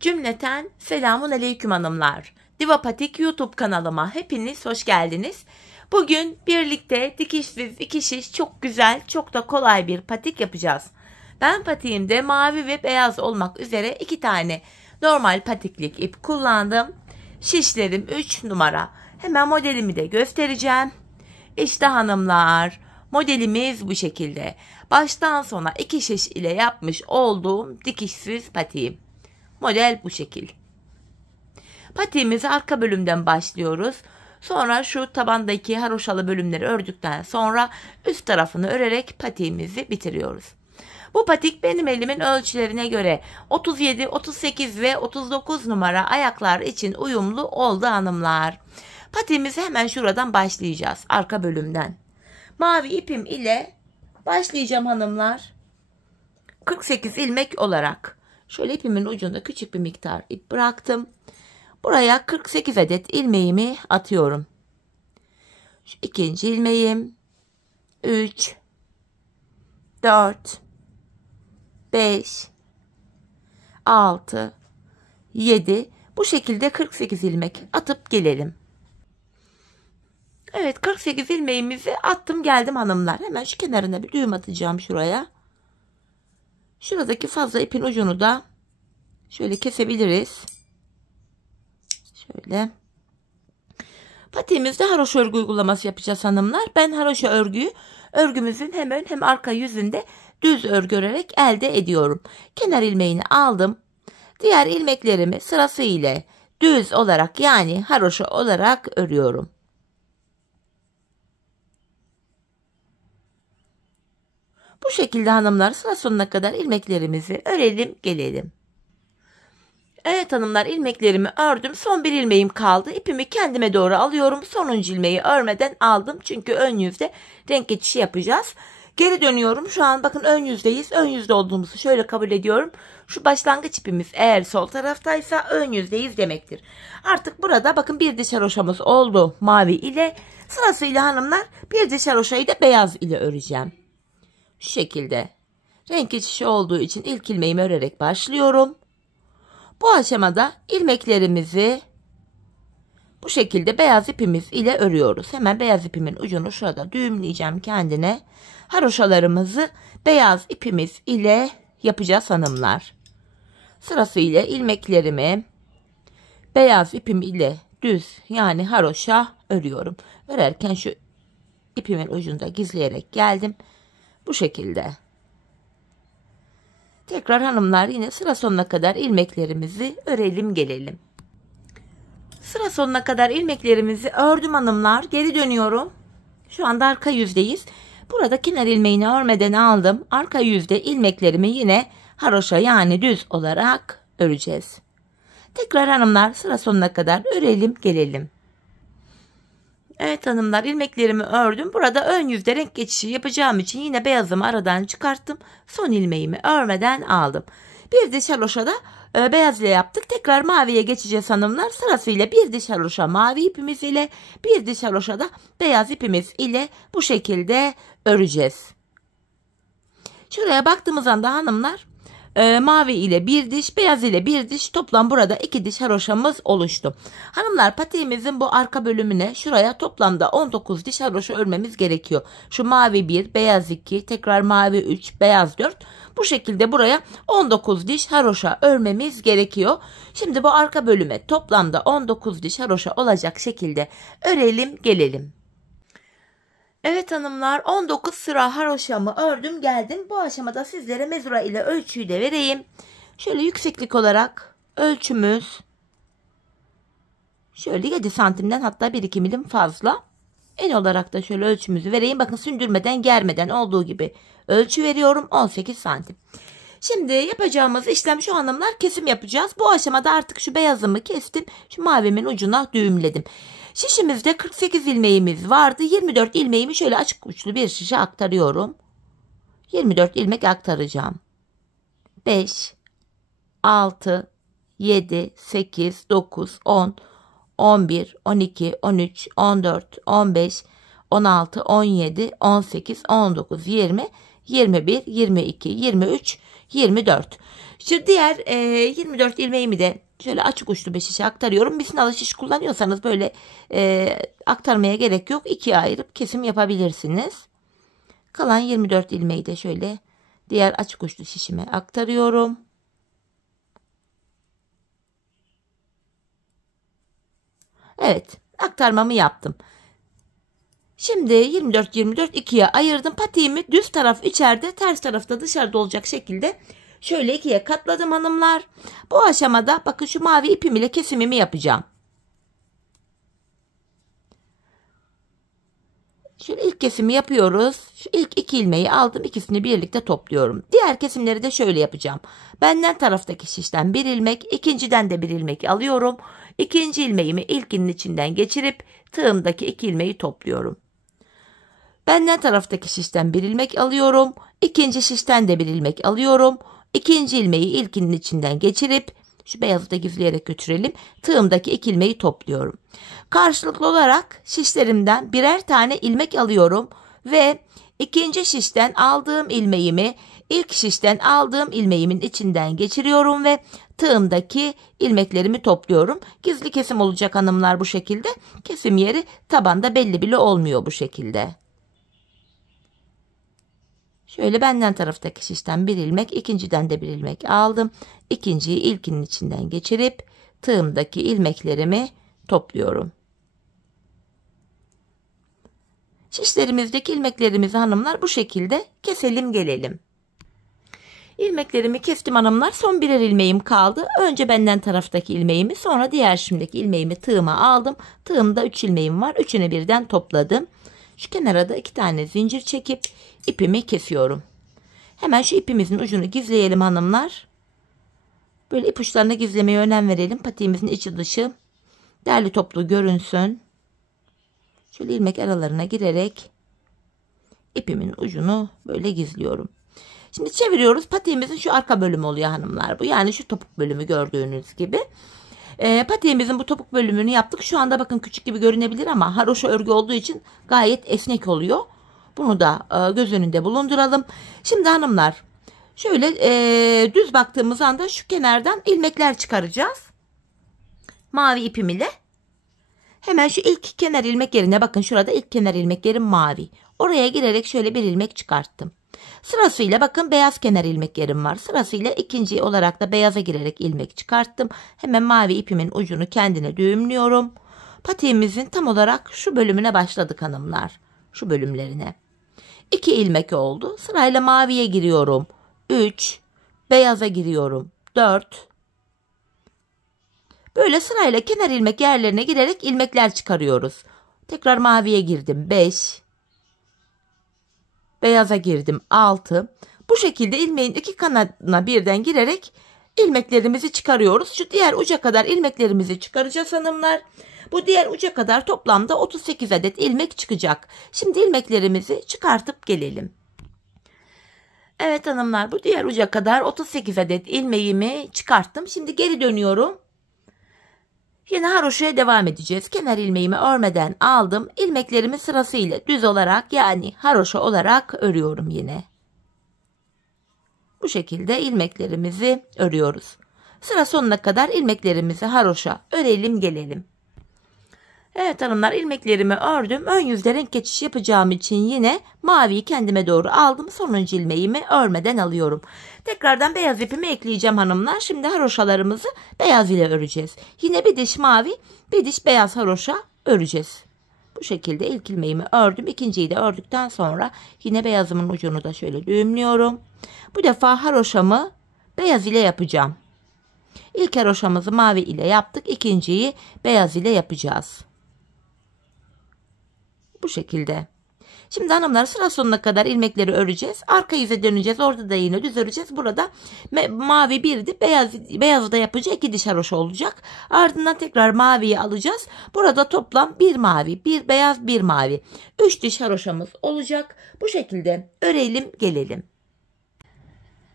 Cümleten selamun aleyküm hanımlar. Diva Patik YouTube kanalıma hepiniz hoş geldiniz. Bugün birlikte dikişsiz iki şiş çok güzel, çok da kolay bir patik yapacağız. Ben patiğimde mavi ve beyaz olmak üzere 2 tane normal patiklik ip kullandım. Şişlerim 3 numara. Hemen modelimi de göstereceğim. İşte hanımlar, modelimiz bu şekilde. Baştan sona 2 şiş ile yapmış olduğum dikişsiz patiğim. Model bu şekil. Patiğimizi arka bölümden başlıyoruz. Sonra şu tabandaki haroşalı bölümleri ördükten sonra üst tarafını örerek patiğimizi bitiriyoruz. Bu patik benim elimin ölçülerine göre 37, 38 ve 39 numara ayaklar için uyumlu oldu hanımlar. Patiğimizi hemen şuradan başlayacağız. Arka bölümden. Mavi ipim ile başlayacağım hanımlar. 48 ilmek olarak. Şöyle ipimin ucunda küçük bir miktar ip bıraktım. Buraya 48 adet ilmeğimi atıyorum. Şu ikinci ilmeğim. 3 4 5 6 7 bu şekilde 48 ilmek atıp gelelim. Evet, 48 ilmeğimizi attım geldim hanımlar. Hemen şu kenarına bir düğüm atacağım şuraya. Şuradaki fazla ipin ucunu da şöyle kesebiliriz. Şöyle. Patiğimizde haroşa örgü uygulaması yapacağız hanımlar. Ben haroşa örgümüzün hem arka yüzünde düz örgü örerek elde ediyorum. Kenar ilmeğini aldım. Diğer ilmeklerimi sırasıyla düz olarak yani haroşa olarak örüyorum. Bu şekilde hanımlar sıra sonuna kadar ilmeklerimizi örelim gelelim. Evet hanımlar, ilmeklerimi ördüm. Son bir ilmeğim kaldı. İpimi kendime doğru alıyorum. Sonuncu ilmeği örmeden aldım. Çünkü ön yüzde renk geçişi yapacağız. Geri dönüyorum. Şu an bakın ön yüzdeyiz. Ön yüzde olduğumuzu şöyle kabul ediyorum. Şu başlangıç ipimiz eğer sol taraftaysa ön yüzdeyiz demektir. Artık burada bakın bir diş haroşamız oldu mavi ile. Sırasıyla hanımlar bir diş haroşayı da beyaz ile öreceğim. Şu şekilde. Renk geçişi olduğu için ilk ilmeğimi örerek başlıyorum. Bu aşamada ilmeklerimizi bu şekilde beyaz ipimiz ile örüyoruz. Hemen beyaz ipimin ucunu şurada düğümleyeceğim kendine. Haroşalarımızı beyaz ipimiz ile yapacağız hanımlar. Sırasıyla ilmeklerimi beyaz ipim ile düz yani haroşa örüyorum. Örerken şu ipimin ucunda gizleyerek geldim. Bu şekilde. Tekrar hanımlar yine sıra sonuna kadar ilmeklerimizi örelim gelelim. Sıra sonuna kadar ilmeklerimizi ördüm hanımlar. Geri dönüyorum. Şu anda arka yüzdeyiz. Burada kenar ilmeğini örmeden aldım. Arka yüzde ilmeklerimi yine haroşa yani düz olarak öreceğiz. Tekrar hanımlar sıra sonuna kadar örelim gelelim. Evet hanımlar, ilmeklerimi ördüm. Burada ön yüzde renk geçişi yapacağım için yine beyazımı aradan çıkarttım. Son ilmeğimi örmeden aldım. Bir diş haroşada beyaz ile yaptık. Tekrar maviye geçeceğiz hanımlar. Sırasıyla bir diş haroşa mavi ipimiz ile bir diş haroşada beyaz ipimiz ile bu şekilde öreceğiz. Şuraya baktığımız anda hanımlar mavi ile bir diş, beyaz ile bir diş, toplam burada 2 diş haroşamız oluştu. Hanımlar, patiğimizin bu arka bölümüne şuraya toplamda 19 diş haroşa örmemiz gerekiyor. Şu mavi 1, beyaz 2, tekrar mavi 3, beyaz 4. Bu şekilde buraya 19 diş haroşa örmemiz gerekiyor. Şimdi bu arka bölüme toplamda 19 diş haroşa olacak şekilde örelim gelelim. Evet hanımlar, 19 sıra haroşamı ördüm geldim. Bu aşamada sizlere mezura ile ölçüyü de vereyim. Şöyle yükseklik olarak ölçümüz şöyle 7 santimden hatta 1-2 milim fazla. En olarak da şöyle ölçümüzü vereyim. Bakın sündürmeden germeden olduğu gibi ölçü veriyorum, 18 santim. Şimdi yapacağımız işlem şu hanımlar, kesim yapacağız. Bu aşamada artık şu beyazımı kestim. Şu mavimin ucuna düğümledim. Şişimizde 48 ilmeğimiz vardı. 24 ilmeğimi şöyle açık uçlu bir şişe aktarıyorum. 24 ilmek aktaracağım. 5 6 7 8 9 10 11 12 13 14 15 16 17 18 19 20 21 22 23 24. Şu diğer 24 ilmeğimi de şöyle açık uçlu bir şişe aktarıyorum. Misinalı şiş kullanıyorsanız böyle aktarmaya gerek yok. İkiye ayırıp kesim yapabilirsiniz. Kalan 24 ilmeği de şöyle diğer açık uçlu şişime aktarıyorum. Evet, aktarmamı yaptım. Şimdi 24 ikiye ayırdım. Patiğimi düz taraf içeride, ters tarafta dışarıda olacak şekilde şöyle ikiye katladım hanımlar. Bu aşamada bakın şu mavi ipim ile kesimimi yapacağım. Şöyle ilk kesimi yapıyoruz. Şu ilk iki ilmeği aldım. İkisini birlikte topluyorum. Diğer kesimleri de şöyle yapacağım. Benden taraftaki şişten bir ilmek, ikinciden de bir ilmek alıyorum. İkinci ilmeğimi ilkinin içinden geçirip tığımdaki iki ilmeği topluyorum. Benden taraftaki şişten bir ilmek alıyorum. İkinci şişten de bir ilmek alıyorum. İkinci ilmeği ilkinin içinden geçirip şu beyazı da gizleyerek götürelim. Tığımdaki iki ilmeği topluyorum. Karşılıklı olarak şişlerimden birer tane ilmek alıyorum ve ikinci şişten aldığım ilmeğimi ilk şişten aldığım ilmeğimin içinden geçiriyorum ve tığımdaki ilmeklerimi topluyorum. Gizli kesim olacak hanımlar bu şekilde. Kesim yeri tabanda belli bile olmuyor bu şekilde. Şöyle benden taraftaki şişten bir ilmek, ikinciden de bir ilmek aldım. İkinciyi ilkinin içinden geçirip tığımdaki ilmeklerimi topluyorum. Şişlerimizdeki ilmeklerimizi hanımlar bu şekilde keselim gelelim. İlmeklerimi kestim hanımlar. Son birer ilmeğim kaldı. Önce benden taraftaki ilmeğimi, sonra diğer şimdiki ilmeğimi tığıma aldım. Tığımda 3 ilmeğim var. Üçünü birden topladım. Şu kenara da 2 tane zincir çekip ipimi kesiyorum. Hemen şu ipimizin ucunu gizleyelim hanımlar. Böyle ipuçlarını gizlemeye önem verelim. Patiğimizin içi dışı derli toplu görünsün. Şöyle ilmek aralarına girerek ipimin ucunu böyle gizliyorum. Şimdi çeviriyoruz. Patiğimizin şu arka bölümü oluyor hanımlar bu. Yani şu topuk bölümü gördüğünüz gibi. Patiğimizin bu topuk bölümünü yaptık. Şu anda bakın küçük gibi görünebilir ama haroşa örgü olduğu için gayet esnek oluyor. Bunu da göz önünde bulunduralım. Şimdi hanımlar şöyle düz baktığımız anda şu kenardan ilmekler çıkaracağız. Mavi ipim ile. Hemen şu ilk kenar ilmek yerine bakın şurada ilk kenar ilmek yerim mavi. Oraya girerek şöyle bir ilmek çıkarttım. Sırasıyla bakın beyaz kenar ilmek yerim var. Sırasıyla ikinci olarak da beyaza girerek ilmek çıkarttım. Hemen mavi ipimin ucunu kendine düğümlüyorum. Patiğimizin tam olarak şu bölümüne başladık hanımlar. Şu bölümlerine. 2 ilmek oldu. Sırayla maviye giriyorum. 3. Beyaza giriyorum. 4. Böyle sırayla kenar ilmek yerlerine girerek ilmekler çıkarıyoruz. Tekrar maviye girdim. 5. Beyaza girdim 6. Bu şekilde ilmeğin iki kanadına birden girerek ilmeklerimizi çıkarıyoruz. Şu diğer uca kadar ilmeklerimizi çıkaracağız hanımlar. Bu diğer uca kadar toplamda 38 adet ilmek çıkacak. Şimdi ilmeklerimizi çıkartıp gelelim. Evet hanımlar, bu diğer uca kadar 38 adet ilmeğimi çıkarttım. Şimdi geri dönüyorum. Yine haroşaya devam edeceğiz. Kenar ilmeğimi örmeden aldım. İlmeklerimi sırasıyla düz olarak yani haroşa olarak örüyorum yine. Bu şekilde ilmeklerimizi örüyoruz. Sıra sonuna kadar ilmeklerimizi haroşa örelim gelelim. Evet hanımlar, ilmeklerimi ördüm. Ön yüzde renk geçiş yapacağım için yine maviyi kendime doğru aldım. Sonuncu ilmeğimi örmeden alıyorum. Tekrardan beyaz ipimi ekleyeceğim hanımlar. Şimdi haroşalarımızı beyaz ile öreceğiz. Yine bir diş mavi, bir diş beyaz haroşa öreceğiz. Bu şekilde ilk ilmeğimi ördüm. İkinciyi de ördükten sonra yine beyazımın ucunu da şöyle düğümlüyorum. Bu defa haroşamı beyaz ile yapacağım. İlk haroşamızı mavi ile yaptık. İkinciyi beyaz ile yapacağız. Bu şekilde. Şimdi hanımlar sıra sonuna kadar ilmekleri öreceğiz. Arka yüze döneceğiz. Orada da yine düz öreceğiz. Burada mavi birdi. Beyazı da yapınca 2 diş haroşa olacak. Ardından tekrar maviyi alacağız. Burada toplam bir mavi, bir beyaz, bir mavi. 3 diş haroşamız olacak. Bu şekilde örelim gelelim.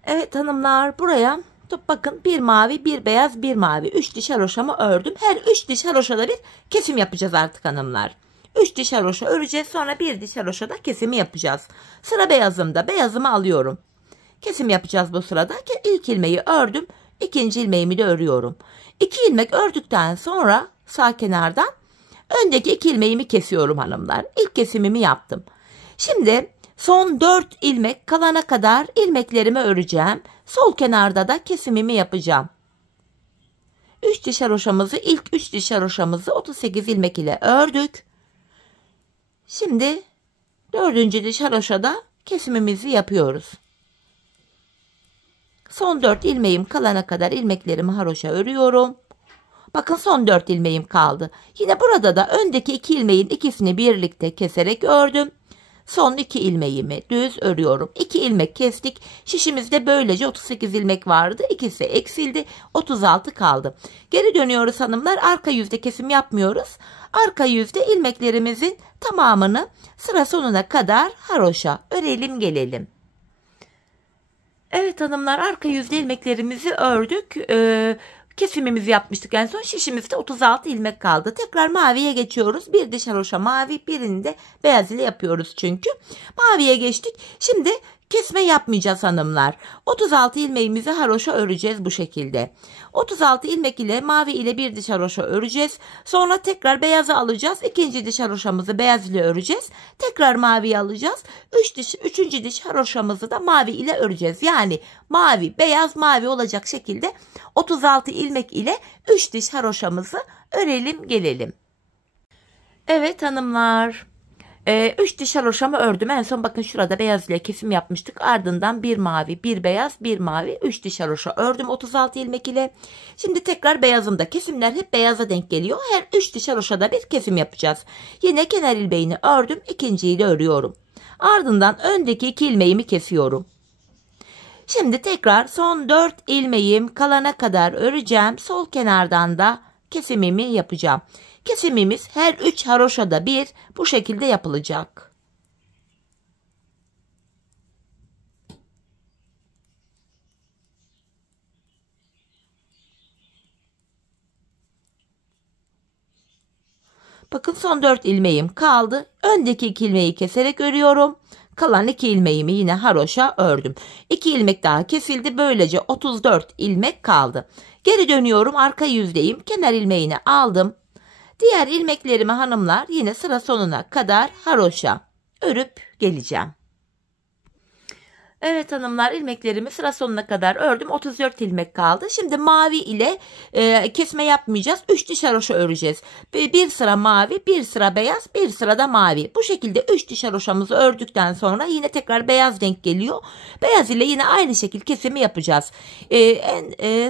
Evet hanımlar, buraya bakın bir mavi, bir beyaz, bir mavi. 3 diş haroşamı ördüm. Her 3 diş haroşada bir kesim yapacağız artık hanımlar. 3 diş haroşa öreceğiz. Sonra bir diş haroşada kesimi yapacağız. Sıra beyazımda. Beyazımı alıyorum. kesim yapacağız bu sırada. İlk ilmeği ördüm. İkinci ilmeğimi de örüyorum. 2 ilmek ördükten sonra sağ kenardan öndeki 2 ilmeğimi kesiyorum hanımlar. İlk kesimimi yaptım. Şimdi son 4 ilmek kalana kadar ilmeklerimi öreceğim. Sol kenarda da kesimimi yapacağım. 3 diş haroşamızı, ilk 3 diş haroşamızı 38 ilmek ile ördük. Şimdi 4. diş haroşada kesimimizi yapıyoruz. Son 4 ilmeğim kalana kadar ilmeklerimi haroşa örüyorum. Bakın son 4 ilmeğim kaldı. Yine burada da öndeki 2 ilmeğin ikisini birlikte keserek ördüm. Son 2 ilmeğimi düz örüyorum. 2 ilmek kestik. Şişimizde böylece 38 ilmek vardı. İkisi eksildi. 36 kaldı. Geri dönüyoruz hanımlar. Arka yüzde kesim yapmıyoruz. Arka yüzde ilmeklerimizin tamamını sıra sonuna kadar haroşa örelim gelelim. Evet hanımlar, arka yüzde ilmeklerimizi ördük. Kesimimizi yapmıştık en son. Şişimizde 36 ilmek kaldı. Tekrar maviye geçiyoruz. Bir diş haroşa mavi, birini de beyaz ile yapıyoruz çünkü. Maviye geçtik. Şimdi kesme yapmayacağız hanımlar. 36 ilmeğimizi haroşa öreceğiz bu şekilde. 36 ilmek ile mavi ile bir diş haroşa öreceğiz. Sonra tekrar beyazı alacağız. İkinci diş haroşamızı beyaz ile öreceğiz. Tekrar maviyi alacağız. Üçüncü diş haroşamızı da mavi ile öreceğiz. Yani mavi, beyaz, mavi olacak şekilde 36 ilmek ile 3 diş haroşamızı örelim gelelim. Evet hanımlar. 3 diş haroşamı ördüm. En son bakın şurada beyaz ile kesim yapmıştık. Ardından bir mavi, bir beyaz, bir mavi, 3 diş haroşa ördüm 36 ilmek ile. Şimdi tekrar beyazımda kesimler hep beyaza denk geliyor. Her 3 diş haroşada bir kesim yapacağız. Yine kenar ilmeğini ördüm. İkinciyi de örüyorum. Ardından öndeki 2 ilmeğimi kesiyorum. Şimdi tekrar son 4 ilmeğim kalana kadar öreceğim. Sol kenardan da kesimimi yapacağım. Kesimimiz her 3 haroşada bir bu şekilde yapılacak. Bakın son 4 ilmeğim kaldı. Öndeki 2 ilmeği keserek örüyorum. Kalan 2 ilmeğimi yine haroşa ördüm. 2 ilmek daha kesildi. Böylece 34 ilmek kaldı. Geri dönüyorum. Arka yüzdeyim. Kenar ilmeğini aldım. Diğer ilmeklerimi hanımlar yine sıra sonuna kadar haroşa örüp geleceğim. Evet hanımlar, ilmeklerimi sıra sonuna kadar ördüm. 34 ilmek kaldı. Şimdi mavi ile kesme yapmayacağız. 3 diş haroşa öreceğiz. Bir sıra mavi, bir sıra beyaz, bir sıra da mavi. Bu şekilde 3 diş haroşamızı ördükten sonra yine tekrar beyaz denk geliyor. Beyaz ile yine aynı şekilde kesimi yapacağız.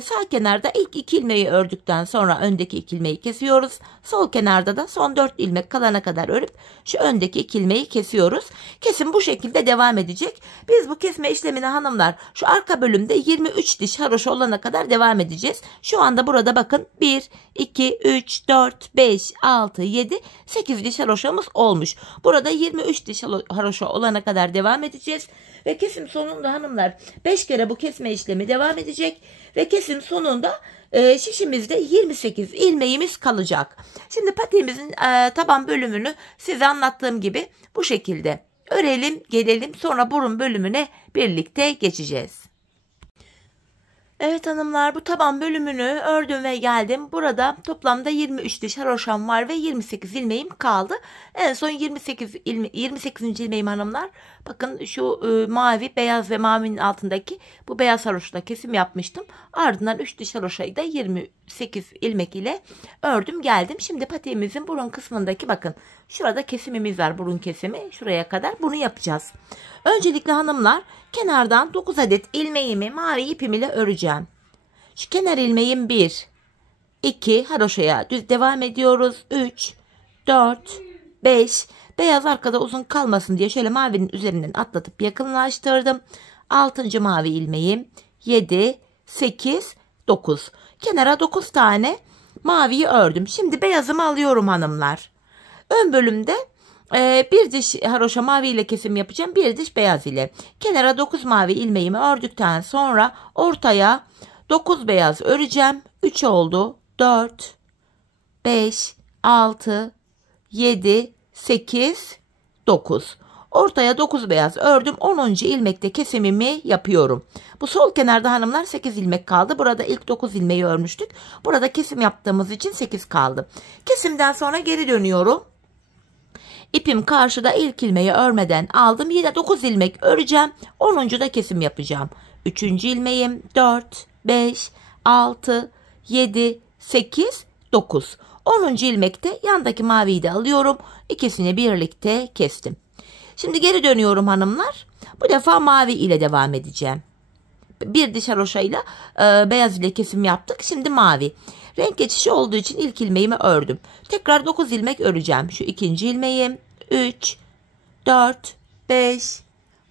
Sağ kenarda ilk 2 ilmeği ördükten sonra öndeki 2 ilmeği kesiyoruz. Sol kenarda da son 4 ilmek kalana kadar örüp şu öndeki 2 ilmeği kesiyoruz. Kesim bu şekilde devam edecek. Biz bu kesme işlemini hanımlar şu arka bölümde 23 diş haroşa olana kadar devam edeceğiz. Şu anda burada bakın 1, 2, 3, 4, 5, 6, 7, 8 diş haroşamız olmuş. Burada 23 diş haroşa olana kadar devam edeceğiz. Ve kesim sonunda hanımlar 5 kere bu kesme işlemi devam edecek. Ve kesim sonunda şişimizde 28 ilmeğimiz kalacak. Şimdi patiğimizin taban bölümünü size anlattığım gibi bu şekilde örelim gelelim, sonra burun bölümüne birlikte geçeceğiz. Evet hanımlar, bu taban bölümünü ördüm ve geldim. Burada toplamda 23 diş haroşam var ve 28 ilmeğim kaldı. En son 28 ilmeğim hanımlar. Bakın şu mavi, beyaz ve mavinin altındaki bu beyaz haroşla kesim yapmıştım. Ardından 3 diş haroşayı da 28 ilmek ile ördüm geldim. Şimdi patiğimizin burun kısmındaki bakın şurada kesimimiz var, burun kesimi şuraya kadar bunu yapacağız. Öncelikle hanımlar kenardan 9 adet ilmeğimi mavi ipim ile öreceğim. Şu kenar ilmeğim 1, 2 haroşaya düz devam ediyoruz. 3, 4, 5. Beyaz arkada uzun kalmasın diye şöyle mavinin üzerinden atlatıp yakınlaştırdım. 6. mavi ilmeğim 7, 8, 9. Kenara 9 tane maviyi ördüm. Şimdi beyazımı alıyorum hanımlar. Ön bölümde bir diş haroşa mavi ile kesim yapacağım. Bir diş beyaz ile. Kenara 9 mavi ilmeğimi ördükten sonra ortaya 9 beyaz öreceğim. 3 oldu. 4, 5, 6, 7, 8, 9. Ortaya 9 beyaz ördüm. 10. ilmekte kesimimi yapıyorum. Bu sol kenarda hanımlar 8 ilmek kaldı. Burada ilk 9 ilmeği örmüştük. Burada kesim yaptığımız için 8 kaldı. Kesimden sonra geri dönüyorum. İpim karşıda, ilk ilmeği örmeden aldım. Yine 9 ilmek öreceğim. 10. da kesim yapacağım. 3. ilmeğim 4, 5, 6, 7, 8, 9. 10. ilmekte yandaki maviyi de alıyorum. İkisini birlikte kestim. Şimdi geri dönüyorum hanımlar. Bu defa mavi ile devam edeceğim. Bir diş haroşayla beyaz ile kesim yaptık. Şimdi mavi. Renk geçişi olduğu için ilk ilmeğimi ördüm. Tekrar 9 ilmek öreceğim. Şu 2. ilmeğim 3, 4, 5,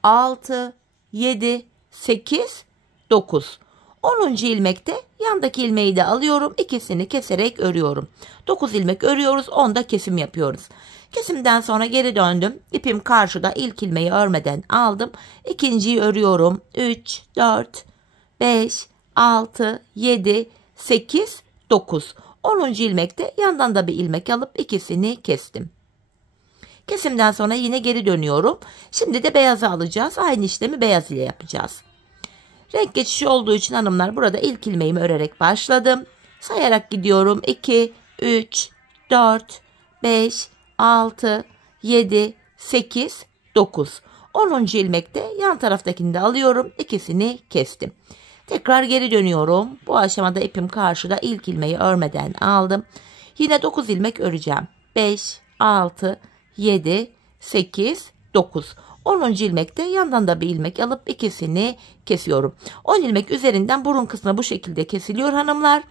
6, 7, 8, 9. 10. ilmekte yandaki ilmeği de alıyorum. İkisini keserek örüyorum. 9 ilmek örüyoruz. 10'da kesim yapıyoruz. Kesimden sonra geri döndüm. İpim karşıda, ilk ilmeği örmeden aldım. İkinciyi örüyorum. 3, 4, 5, 6, 7, 8, 9. 10. ilmekte yandan da bir ilmek alıp ikisini kestim. Kesimden sonra yine geri dönüyorum. Şimdi de beyazı alacağız. Aynı işlemi beyaz ile yapacağız. Renk geçişi olduğu için hanımlar burada ilk ilmeğimi örerek başladım. Sayarak gidiyorum. 2, 3, 4, 5, 6, 7, 8, 9. 10. ilmekte yan taraftakini de alıyorum. İkisini kestim. Tekrar geri dönüyorum. Bu aşamada ipim karşıda, ilk ilmeği örmeden aldım. Yine 9 ilmek öreceğim. 5, 6, 7, 8, 9. 10. ilmekte yandan da bir ilmek alıp ikisini kesiyorum. 10 ilmek üzerinden burun kısmı bu şekilde kesiliyor hanımlar.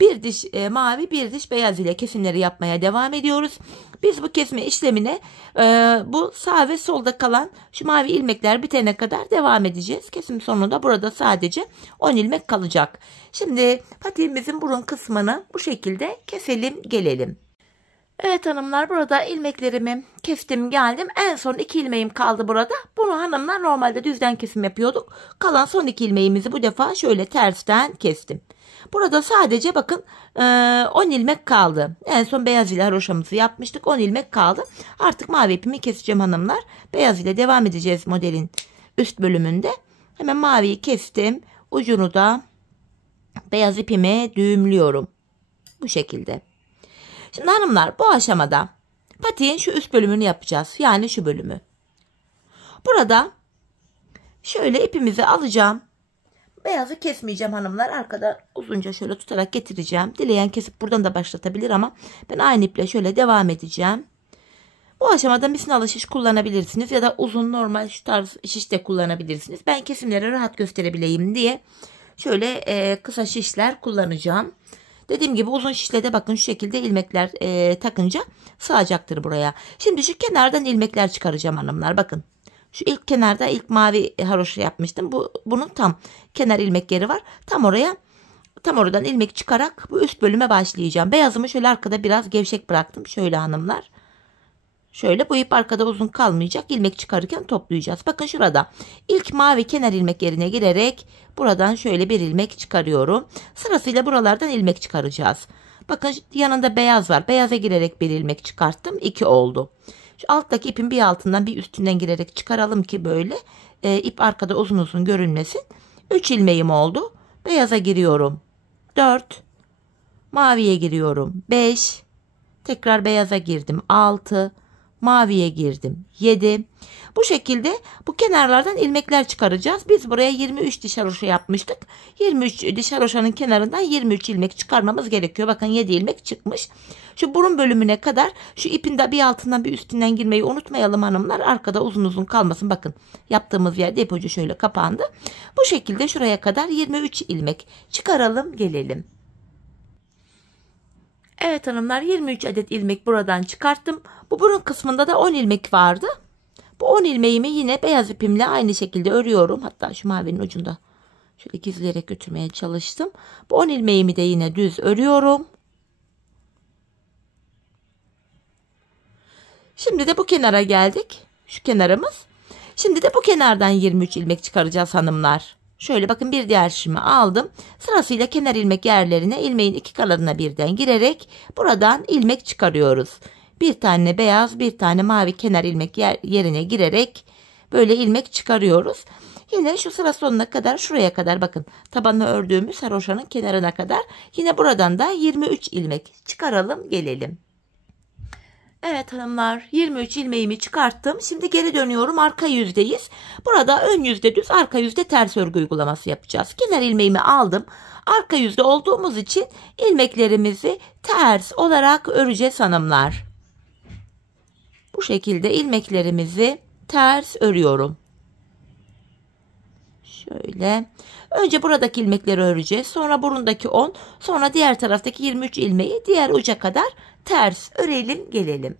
Bir diş mavi, bir diş beyaz ile kesimleri yapmaya devam ediyoruz. Biz bu kesme işlemine bu sağ ve solda kalan şu mavi ilmekler bitene kadar devam edeceğiz. Kesim sonunda burada sadece 10 ilmek kalacak. Şimdi patiğimizin burun kısmını bu şekilde keselim gelelim. Evet hanımlar, burada ilmeklerimi kestim geldim. En son 2 ilmeğim kaldı burada. Bunu hanımlar normalde düzden kesim yapıyorduk. Kalan son 2 ilmeğimizi bu defa şöyle tersten kestim. Burada sadece bakın 10 ilmek kaldı. En son beyaz ile haroşamızı yapmıştık. 10 ilmek kaldı. Artık mavi ipimi keseceğim hanımlar. Beyaz ile devam edeceğiz modelin üst bölümünde. Hemen maviyi kestim. Ucunu da beyaz ipime düğümlüyorum. Bu şekilde. Şimdi hanımlar, bu aşamada patiğin şu üst bölümünü yapacağız. Yani şu bölümü. Burada şöyle ipimizi alacağım. Beyazı kesmeyeceğim hanımlar. Arkada uzunca şöyle tutarak getireceğim. Dileyen kesip buradan da başlatabilir ama ben aynı iple şöyle devam edeceğim. Bu aşamada misinalı şiş kullanabilirsiniz ya da uzun normal şu tarz şiş de kullanabilirsiniz. Ben kesimleri rahat gösterebileyim diye şöyle kısa şişler kullanacağım. Dediğim gibi uzun şişle de bakın şu şekilde ilmekler takınca sığacaktır buraya. Şimdi şu kenardan ilmekler çıkaracağım hanımlar. Bakın şu ilk kenarda ilk mavi haroşa yapmıştım. Bunun tam kenar ilmek yeri var. Tam oradan ilmek çıkarak bu üst bölüme başlayacağım. Beyazımı şöyle arkada biraz gevşek bıraktım. Şöyle hanımlar. Şöyle bu ip arkada uzun kalmayacak. İlmek çıkarırken toplayacağız. Bakın şurada ilk mavi kenar ilmek yerine girerek buradan şöyle bir ilmek çıkarıyorum. Sırasıyla buralardan ilmek çıkaracağız. Bakın yanında beyaz var. Beyaza girerek bir ilmek çıkarttım. 2 oldu. Şu alttaki ipin bir altından bir üstünden girerek çıkaralım ki böyle ip arkada uzun uzun görünmesin. 3 ilmeğim oldu. Beyaza giriyorum. 4. Maviye giriyorum. 5. Tekrar beyaza girdim. 6. Maviye girdim. 7. Bu şekilde bu kenarlardan ilmekler çıkaracağız. Biz buraya 23 diş haroşa yapmıştık. 23 diş haroşanın kenarından 23 ilmek çıkarmamız gerekiyor. Bakın 7 ilmek çıkmış. Şu burun bölümüne kadar şu ipin de bir altından bir üstünden girmeyi unutmayalım hanımlar. Arkada uzun uzun kalmasın. Bakın yaptığımız yerde ip ucu şöyle kapandı. Bu şekilde şuraya kadar 23 ilmek çıkaralım gelelim. Evet hanımlar, 23 adet ilmek buradan çıkarttım. Bu burun kısmında da 10 ilmek vardı. Bu 10 ilmeğimi yine beyaz ipimle aynı şekilde örüyorum. Hatta şu mavinin ucunda şöyle gizleyerek götürmeye çalıştım. Bu 10 ilmeğimi de yine düz örüyorum. Şimdi de bu kenara geldik. Şu kenarımız. Şimdi de bu kenardan 23 ilmek çıkaracağız hanımlar. Şöyle bakın bir diğer şişimi aldım. Sırasıyla kenar ilmek yerlerine ilmeğin iki kanadına birden girerek buradan ilmek çıkarıyoruz. bir tane beyaz, bir tane mavi kenar ilmek yerine girerek böyle ilmek çıkarıyoruz. Yine şu sıra sonuna kadar, şuraya kadar, bakın tabanını ördüğümüz haroşanın kenarına kadar, yine buradan da 23 ilmek çıkaralım gelelim. Evet hanımlar, 23 ilmeğimi çıkarttım. Şimdi geri dönüyorum, arka yüzdeyiz. Burada ön yüzde düz, arka yüzde ters örgü uygulaması yapacağız. Kenar ilmeğimi aldım. Arka yüzde olduğumuz için ilmeklerimizi ters olarak öreceğiz hanımlar. Bu şekilde ilmeklerimizi ters örüyorum. Şöyle. Önce buradaki ilmekleri öreceğiz. Sonra burundaki 10. Sonra diğer taraftaki 23 ilmeği diğer uca kadar ters örelim gelelim.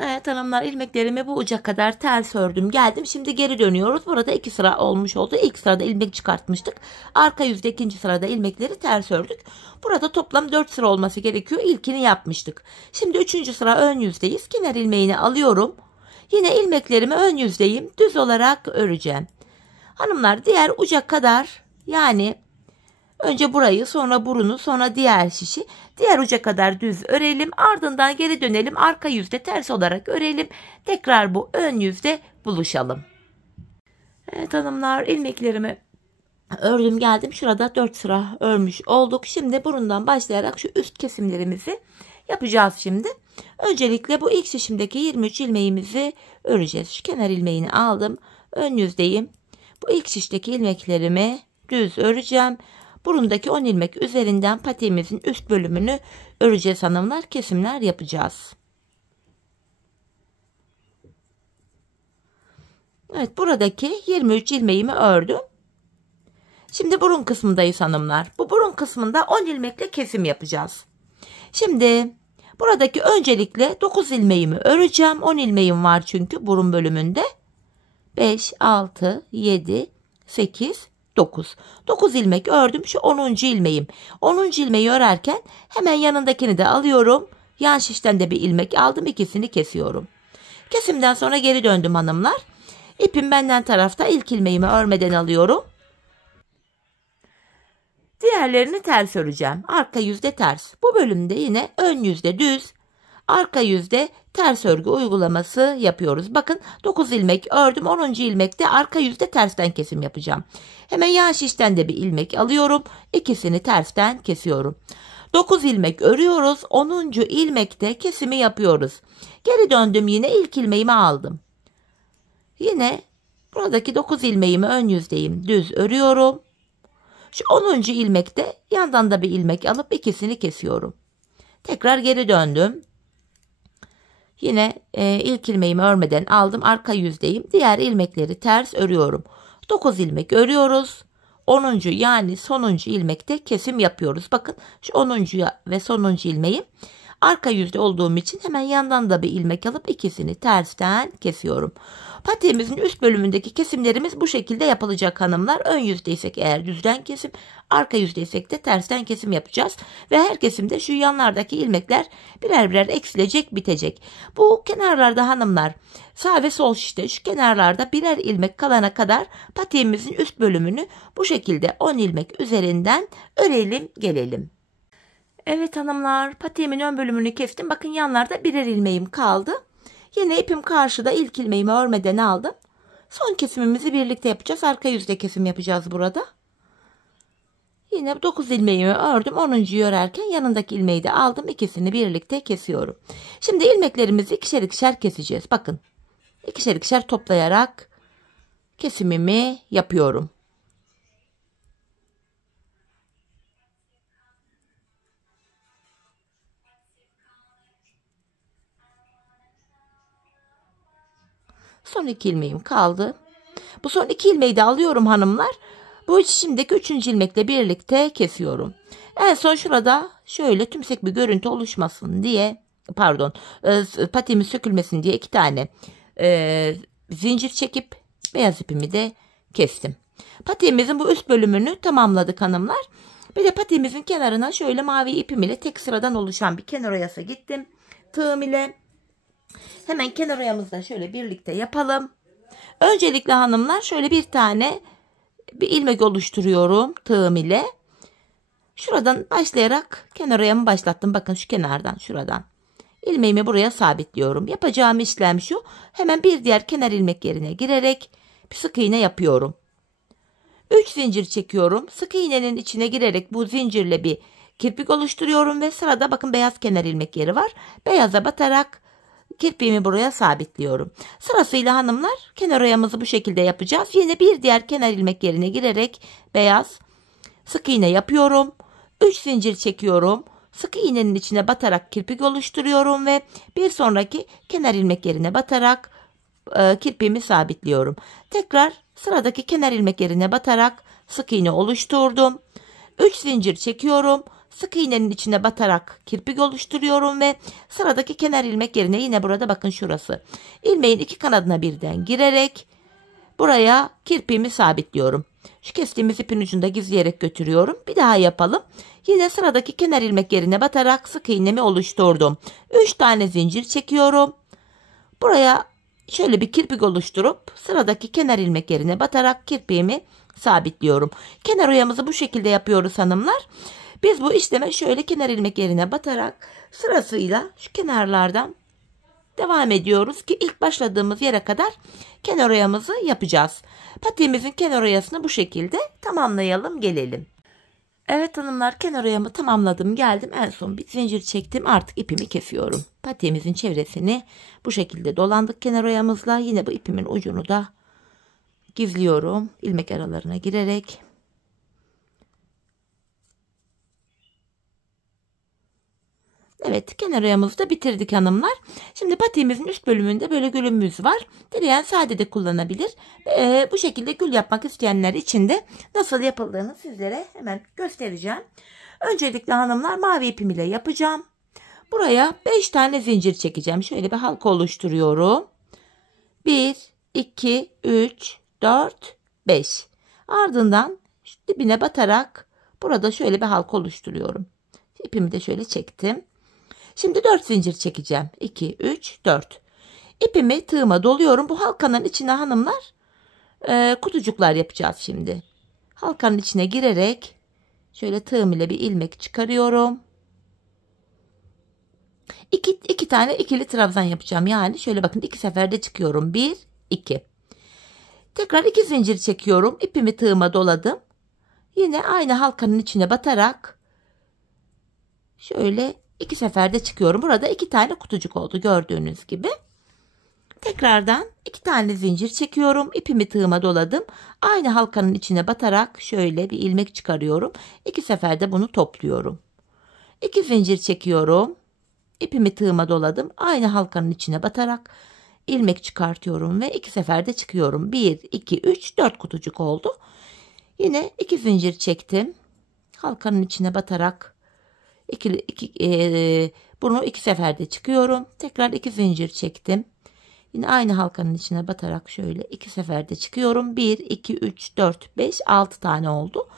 Evet hanımlar, ilmeklerimi bu uca kadar ters ördüm geldim. Şimdi geri dönüyoruz. Burada 2 sıra olmuş oldu. İlk sırada ilmek çıkartmıştık. Arka yüzde ikinci sırada ilmekleri ters ördük. Burada toplam 4 sıra olması gerekiyor. İlkini yapmıştık. Şimdi 3. sıra ön yüzdeyiz. Kenar ilmeğini alıyorum. Yine ilmeklerimi ön yüzdeyim. Düz olarak öreceğim. Hanımlar, diğer uca kadar, yani önce burayı, sonra burunu, sonra diğer şişi, diğer uca kadar düz örelim. Ardından geri dönelim. Arka yüzde ters olarak örelim. Tekrar bu ön yüzde buluşalım. Evet hanımlar, ilmeklerimi ördüm geldim. Şurada 4 sıra örmüş olduk. Şimdi burundan başlayarak şu üst kesimlerimizi yapacağız şimdi. Öncelikle bu ilk şişimdeki 23 ilmeğimizi öreceğiz. Şu kenar ilmeğini aldım. Ön yüzdeyim. Bu ilk şişteki ilmeklerimi düz öreceğim. Burundaki 10 ilmek üzerinden patiğimizin üst bölümünü öreceğiz hanımlar. Kesimler yapacağız. Evet, buradaki 23 ilmeğimi ördüm. Şimdi burun kısmındayız hanımlar. Bu burun kısmında 10 ilmekle kesim yapacağız. Şimdi buradaki öncelikle 9 ilmeğimi öreceğim. 10 ilmeğim var çünkü burun bölümünde. 5, 6, 7, 8, 9. 9 ilmek ördüm. Şu 10. ilmeğim. 10. ilmeği örerken hemen yanındakini de alıyorum. Yan şişten de bir ilmek aldım. İkisini kesiyorum. Kesimden sonra geri döndüm hanımlar. İpim benden tarafta, ilk ilmeğimi örmeden alıyorum. Diğerlerini ters öreceğim. Arka yüzde ters. Bu bölümde yine ön yüzde düz, arka yüzde ters örgü uygulaması yapıyoruz. Bakın 9 ilmek ördüm. 10. ilmekte arka yüzde tersten kesim yapacağım. Hemen yan şişten de bir ilmek alıyorum. İkisini tersten kesiyorum. 9 ilmek örüyoruz. 10. ilmekte kesimi yapıyoruz. Geri döndüm, yine ilk ilmeğimi aldım. Yine buradaki 9 ilmeğimi ön yüzdeyim. Düz örüyorum. Şu 10. ilmekte yandan da bir ilmek alıp ikisini kesiyorum. Tekrar geri döndüm. Yine ilk ilmeğimi örmeden aldım. Arka yüzdeyim. Diğer ilmekleri ters örüyorum. 9 ilmek örüyoruz. 10. yani sonuncu ilmekte kesim yapıyoruz. Bakın şu 10. ve sonuncu ilmeğim. Arka yüzde olduğum için hemen yandan da bir ilmek alıp ikisini tersten kesiyorum. Patiğimizin üst bölümündeki kesimlerimiz bu şekilde yapılacak hanımlar. Ön yüzdeysek eğer düzden kesim, arka yüzdeysek de tersten kesim yapacağız. Ve her kesimde şu yanlardaki ilmekler birer birer eksilecek, bitecek. Bu kenarlarda hanımlar, sağ ve sol şişte şu kenarlarda birer ilmek kalana kadar patiğimizin üst bölümünü bu şekilde 10 ilmek üzerinden örelim gelelim. Evet hanımlar, patiğimin ön bölümünü kestim. Bakın yanlarda birer ilmeğim kaldı. Yine ipim karşıda, ilk ilmeğimi örmeden aldım. Son kesimimizi birlikte yapacağız. Arka yüzde kesim yapacağız burada. Yine 9 ilmeğimi ördüm. 10.'yu örerken yanındaki ilmeği de aldım. İkisini birlikte kesiyorum. Şimdi ilmeklerimizi ikişer ikişer keseceğiz. Bakın, ikişer ikişer toplayarak kesimimi yapıyorum. Son 2 ilmeğim kaldı. Bu son 2 ilmeği de alıyorum hanımlar. Bu şimdiki 3. ilmekle birlikte kesiyorum. En son şurada şöyle tümsek bir görüntü oluşmasın diye, pardon, patiğimin sökülmesin diye 2 tane zincir çekip beyaz ipimi de kestim. Patiğimizin bu üst bölümünü tamamladık hanımlar. Bir de patiğimizin kenarına şöyle mavi ipim ile tek sıradan oluşan bir kenar oyası gittim. Tığım ile. Hemen kenar oyamızda şöyle birlikte yapalım. Öncelikle hanımlar şöyle bir tane bir ilmek oluşturuyorum tığım ile. Şuradan başlayarak kenar oyamı başlattım. Bakın şu kenardan, şuradan ilmeğimi buraya sabitliyorum. Yapacağım işlem şu. Hemen bir diğer kenar ilmek yerine girerek bir sık iğne yapıyorum. 3 zincir çekiyorum. Sık iğnenin içine girerek bu zincirle bir kirpik oluşturuyorum ve sırada bakın beyaz kenar ilmek yeri var. Beyaza batarak kirpiğimi buraya sabitliyorum. Sırasıyla hanımlar kenar oyamızı bu şekilde yapacağız. Yine bir diğer kenar ilmek yerine girerek beyaz sık iğne yapıyorum. 3 zincir çekiyorum. Sık iğnenin içine batarak kirpik oluşturuyorum ve bir sonraki kenar ilmek yerine batarak kirpiğimi sabitliyorum. Tekrar sıradaki kenar ilmek yerine batarak sık iğne oluşturdum. 3 zincir çekiyorum. Sık iğnenin içine batarak kirpik oluşturuyorum ve sıradaki kenar ilmek yerine yine burada bakın şurası. İlmeğin iki kanadına birden girerek buraya kirpiğimi sabitliyorum. Şu kestiğimiz ipin ucunda gizleyerek götürüyorum. Bir daha yapalım. Yine sıradaki kenar ilmek yerine batarak sık iğnemi oluşturdum. 3 tane zincir çekiyorum. Buraya şöyle bir kirpik oluşturup sıradaki kenar ilmek yerine batarak kirpiğimi sabitliyorum. Kenar oyamızı bu şekilde yapıyoruz hanımlar. Biz bu işleme şöyle kenar ilmek yerine batarak sırasıyla şu kenarlardan devam ediyoruz ki ilk başladığımız yere kadar kenar oyamızı yapacağız. Patiğimizin kenar oyasını bu şekilde tamamlayalım gelelim. Evet hanımlar, kenar oyamı tamamladım geldim, en son bir zincir çektim, artık ipimi kesiyorum. Patiğimizin çevresini bu şekilde dolandık kenar oyamızla. Yine bu ipimin ucunu da gizliyorum ilmek aralarına girerek. Evet, kenar oyamızı da bitirdik hanımlar. Şimdi patiğimizin üst bölümünde böyle gülümüz var. Dileyen sade de kullanabilir. Bu şekilde gül yapmak isteyenler için de nasıl yapıldığını sizlere hemen göstereceğim. Öncelikle hanımlar mavi ipim ile yapacağım. Buraya 5 tane zincir çekeceğim. Şöyle bir halka oluşturuyorum. 1, 2, 3, 4, 5. Ardından dibine batarak burada şöyle bir halka oluşturuyorum. İpimi de şöyle çektim. Şimdi 4 zincir çekeceğim. 2, 3, 4. İpimi tığıma doluyorum. Bu halkanın içine hanımlar kutucuklar yapacağız şimdi. Halkanın içine girerek şöyle tığım ile bir ilmek çıkarıyorum. 2 tane ikili trabzan yapacağım. Yani şöyle bakın, 2 seferde çıkıyorum. 1, 2. Tekrar 2 zincir çekiyorum. İpimi tığıma doladım. Yine aynı halkanın içine batarak şöyle 2 seferde çıkıyorum. Burada 2 tane kutucuk oldu gördüğünüz gibi. Tekrardan 2 tane zincir çekiyorum. İpimi tığıma doladım. Aynı halkanın içine batarak şöyle bir ilmek çıkarıyorum. 2 seferde bunu topluyorum. 2 zincir çekiyorum. İpimi tığıma doladım. Aynı halkanın içine batarak ilmek çıkartıyorum ve 2 seferde çıkıyorum. 1, 2, 3, 4 kutucuk oldu. Yine 2 zincir çektim. Halkanın içine batarak bunu 2 seferde çıkıyorum. Tekrar 2 zincir çektim. Yine aynı halkanın içine batarak şöyle 2 seferde çıkıyorum. 1, 2, 3, 4, 5, 6 tane oldu.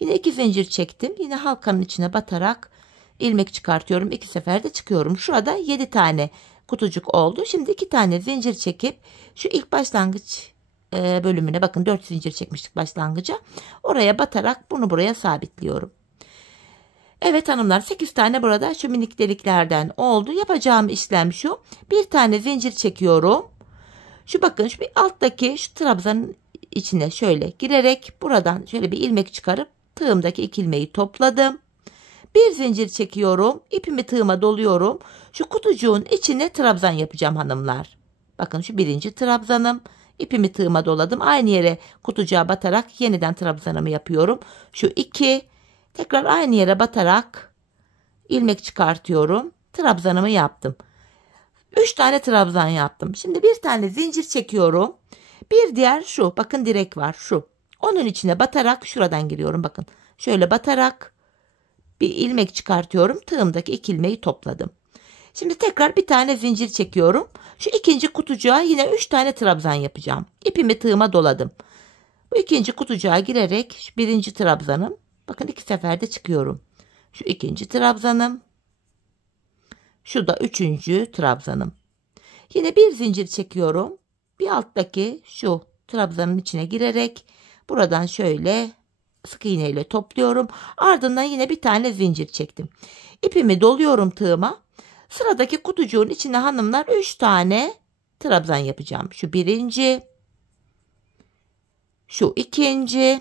Yine 2 zincir çektim. Yine halkanın içine batarak ilmek çıkartıyorum. 2 seferde çıkıyorum. Şurada 7 tane kutucuk oldu. Şimdi 2 tane zincir çekip şu ilk başlangıç bölümüne bakın, 4 zincir çekmiştik başlangıca. Oraya batarak bunu buraya sabitliyorum. Evet hanımlar, 8 tane burada şu minik deliklerden oldu. Yapacağım işlem şu. Bir tane zincir çekiyorum. Şu bakın, şu bir alttaki şu trabzanın içine şöyle girerek buradan şöyle bir ilmek çıkarıp tığımdaki 2 ilmeği topladım. Bir zincir çekiyorum. İpimi tığıma doluyorum. Şu kutucuğun içine trabzan yapacağım hanımlar. Bakın şu birinci trabzanım. İpimi tığıma doladım. Aynı yere kutucuğa batarak yeniden trabzanımı yapıyorum. Şu 2. Tekrar aynı yere batarak ilmek çıkartıyorum. Trabzanımı yaptım. 3 tane trabzan yaptım. Şimdi bir tane zincir çekiyorum. Bir diğer şu. Bakın direk var şu. Onun içine batarak şuradan giriyorum. Bakın şöyle batarak bir ilmek çıkartıyorum. Tığımdaki 2 ilmeği topladım. Şimdi tekrar bir tane zincir çekiyorum. Şu ikinci kutucuğa yine 3 tane trabzan yapacağım. İpimi tığıma doladım. Bu ikinci kutucuğa girerek şu birinci trabzanım. Bakın 2 seferde çıkıyorum. Şu ikinci trabzanım. Şu da üçüncü trabzanım. Yine bir zincir çekiyorum. Bir alttaki şu trabzanın içine girerek buradan şöyle sık iğne ile topluyorum. Ardından yine bir tane zincir çektim. İpimi doluyorum tığıma. Sıradaki kutucuğun içine hanımlar 3 tane trabzan yapacağım. Şu birinci, şu ikinci,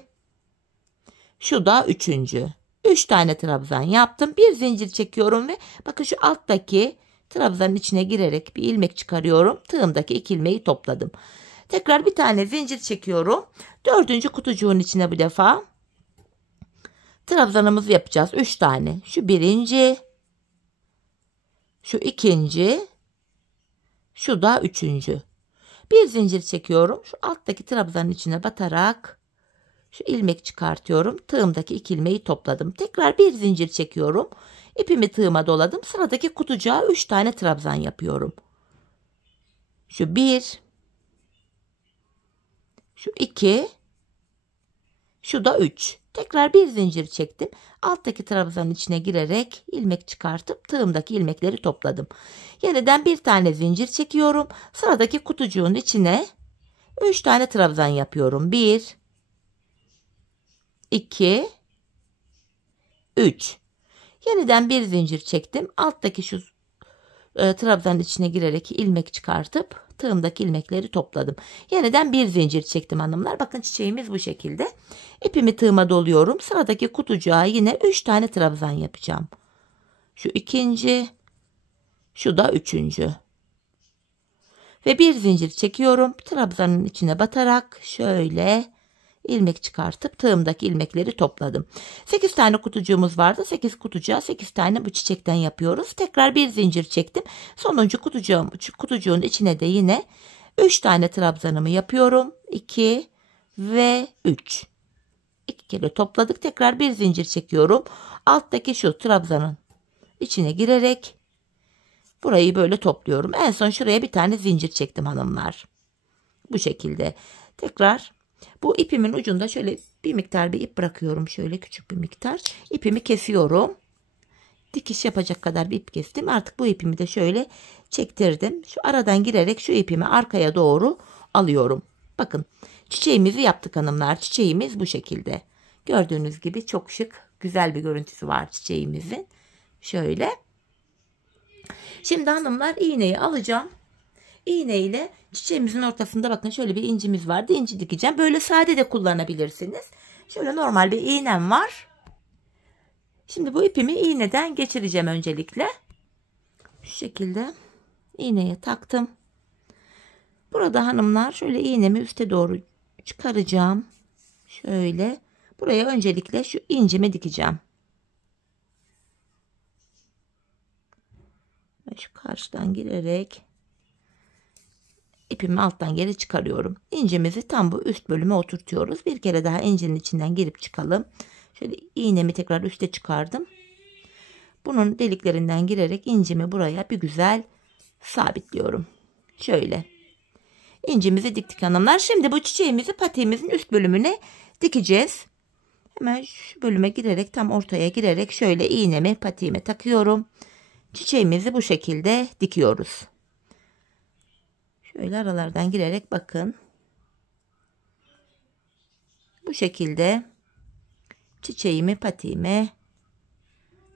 şu da üçüncü. 3 tane trabzan yaptım. Bir zincir çekiyorum ve bakın şu alttaki trabzanın içine girerek bir ilmek çıkarıyorum. Tığımdaki 2 ilmeği topladım. Tekrar bir tane zincir çekiyorum. 4. kutucuğun içine bu defa trabzanımızı yapacağız. 3 tane. Şu birinci, şu ikinci, şu da üçüncü. Bir zincir çekiyorum. Şu alttaki trabzanın içine batarak şu ilmek çıkartıyorum. Tığımdaki 2 ilmeği topladım. Tekrar bir zincir çekiyorum. İpimi tığıma doladım. Sıradaki kutucuğa 3 tane trabzan yapıyorum. Şu 1, şu 2, şu da 3. Tekrar bir zincir çektim. Alttaki trabzanın içine girerek ilmek çıkartıp tığımdaki ilmekleri topladım. Yeniden bir tane zincir çekiyorum. Sıradaki kutucuğun içine 3 tane trabzan yapıyorum. 1, 2, 3. Yeniden bir zincir çektim. Alttaki şu trabzanın içine girerek ilmek çıkartıp tığımdaki ilmekleri topladım. Yeniden bir zincir çektim hanımlar. Bakın çiçeğimiz bu şekilde. İpimi tığıma doluyorum. Sıradaki kutucuğa yine 3 tane trabzan yapacağım. Şu ikinci, şu da üçüncü. Ve bir zincir çekiyorum. Trabzanın içine batarak şöyle ilmek çıkartıp tığımdaki ilmekleri topladım. 8 tane kutucuğumuz vardı. 8 kutucuğa 8 tane bu çiçekten yapıyoruz. Tekrar bir zincir çektim. Sonuncu kutucuğun içine de yine 3 tane trabzanımı yapıyorum. 2 ve 3. 2 kere topladık. Tekrar bir zincir çekiyorum. Alttaki şu trabzanın içine girerek burayı böyle topluyorum. En son şuraya bir tane zincir çektim hanımlar. Bu şekilde. Tekrar bu ipimin ucunda şöyle bir miktar bir ip bırakıyorum. Şöyle küçük bir miktar. İpimi kesiyorum. Dikiş yapacak kadar bir ip kestim. Artık bu ipimi de şöyle çektirdim. Şu aradan girerek şu ipimi arkaya doğru alıyorum. Bakın çiçeğimizi yaptık hanımlar. Çiçeğimiz bu şekilde. Gördüğünüz gibi çok şık, güzel bir görüntüsü var çiçeğimizin. Şöyle. Şimdi hanımlar iğneyi alacağım. İğne ile çiçeğimizin ortasında bakın şöyle bir incimiz vardı. İnci dikeceğim. Böyle sade de kullanabilirsiniz. Şöyle normal bir iğnem var. Şimdi bu ipimi iğneden geçireceğim öncelikle. Şu şekilde iğneye taktım. Burada hanımlar şöyle iğnemi üste doğru çıkaracağım. Şöyle buraya öncelikle şu incimi dikeceğim. Şu karşıdan girerek ipimi alttan geri çıkarıyorum. İncimizi tam bu üst bölüme oturtuyoruz. Bir kere daha incinin içinden girip çıkalım. Şöyle iğnemi tekrar üste çıkardım. Bunun deliklerinden girerek incimi buraya bir güzel sabitliyorum. Şöyle. İncimizi diktik hanımlar. Şimdi bu çiçeğimizi patiğimizin üst bölümüne dikeceğiz. Hemen şu bölüme girerek tam ortaya girerek şöyle iğnemi patiğime takıyorum. Çiçeğimizi bu şekilde dikiyoruz. Şöyle aralardan girerek bakın. Bu şekilde çiçeğimi patiğime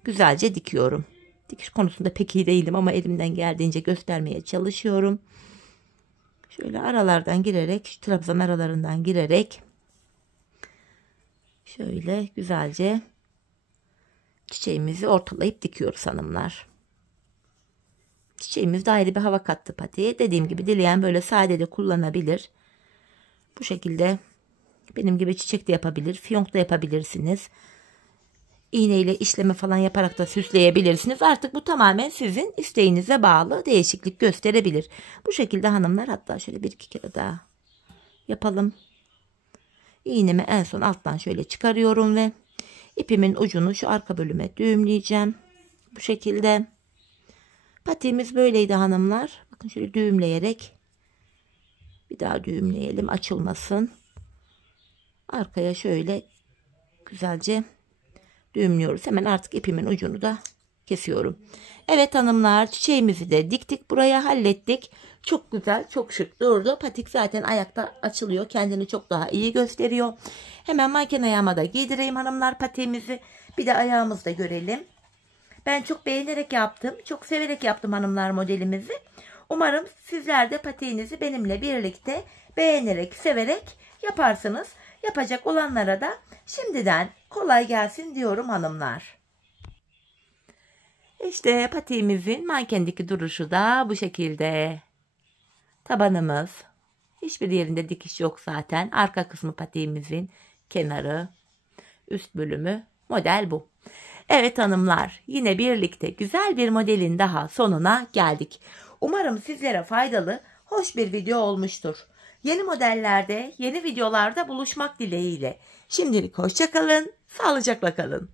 güzelce dikiyorum. Dikiş konusunda pek iyi değilim ama elimden geldiğince göstermeye çalışıyorum. Şöyle aralardan girerek, şu trabzan aralarından girerek şöyle güzelce çiçeğimizi ortalayıp dikiyoruz hanımlar. Çiçeğimiz de ayrı bir hava kattı patiğe. Dediğim gibi dileyen böyle sade de kullanabilir. Bu şekilde benim gibi çiçek de yapabilir. Fiyonk da yapabilirsiniz. İğne ile işleme falan yaparak da süsleyebilirsiniz. Artık bu tamamen sizin isteğinize bağlı, değişiklik gösterebilir. Bu şekilde hanımlar, hatta şöyle bir iki kere daha yapalım. İğnemi en son alttan şöyle çıkarıyorum ve ipimin ucunu şu arka bölüme düğümleyeceğim. Bu şekilde. Patiğimiz böyleydi hanımlar. Bakın şöyle düğümleyerek bir daha düğümleyelim, açılmasın. Arkaya şöyle güzelce düğümlüyoruz. Hemen artık ipimin ucunu da kesiyorum. Evet hanımlar, çiçeğimizi de diktik, buraya hallettik. Çok güzel, çok şık durdu. Patik zaten ayakta açılıyor. Kendini çok daha iyi gösteriyor. Hemen manken ayağıma da giydireyim hanımlar patiğimizi. Bir de ayağımızı da görelim. Ben çok beğenerek yaptım. Çok severek yaptım hanımlar modelimizi. Umarım sizler de patiğinizi benimle birlikte beğenerek, severek yaparsınız. Yapacak olanlara da şimdiden kolay gelsin diyorum hanımlar. İşte patiğimizin mankendeki duruşu da bu şekilde. Tabanımız. Hiçbir yerinde dikiş yok zaten. Arka kısmı patiğimizin, kenarı, üst bölümü, model bu. Evet hanımlar, yine birlikte güzel bir modelin daha sonuna geldik. Umarım sizlere faydalı, hoş bir video olmuştur. Yeni modellerde, yeni videolarda buluşmak dileğiyle. Şimdilik hoşça kalın, sağlıcakla kalın.